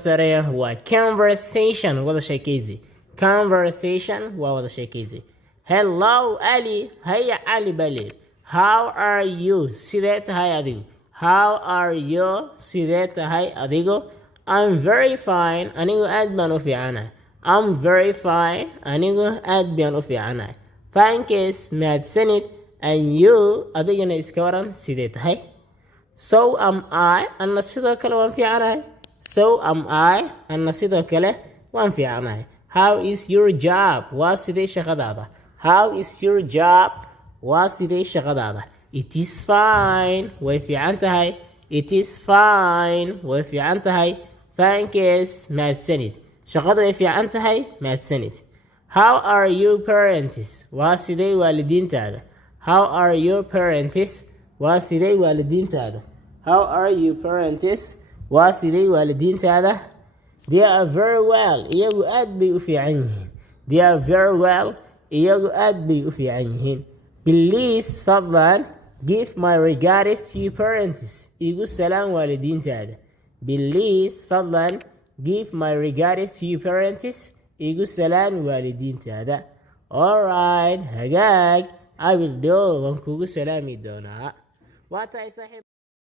sareeya waa conversation wada sheekaysi. Conversation waa wada sheekaysi. Hello Ali, hey Ali bali. How are you? Sidee tahay adigu? How are you? Sidee tahay adigu? I'm very fine. Anigu aad baan u fiicanahay. I'm very fine. Anigu aad baan u fiicanahay. Thanks, mahadsanid. And you, adigana iska waran sidee tahay? So am I, anna sidoo kale waan fiicanahay. So am I, anna sidoo kale waan fiicanahay. How is your job? Waa sidee shaqadaada? How is your job? Waa sidee shaqadaada? It is fine. Way fiican tahay. It is fine. Way fiican tahay. Thanks, mahadsanid. Shaqadu way fiican tahay. Mahadsanid. How are your parents? Waa sidee waalidiintaada? How are your parents? Waa sidee waalidiintaada? How are your parents? Waa sidee waalidiintaada? They are very well. Iyagu aad bay u fiican yihiin. They are very well. Iyagu aad bay u fiican yihiin. Please, fadlan, give my regards to your parents. Igu salaam waalidiintaada. Please, fadlan, give my regards to your parents. Igu salaam waalidiintaada. Alright, hagaag. I will do. Waan kugu salaami doonaa. Waa tahay saaxiib.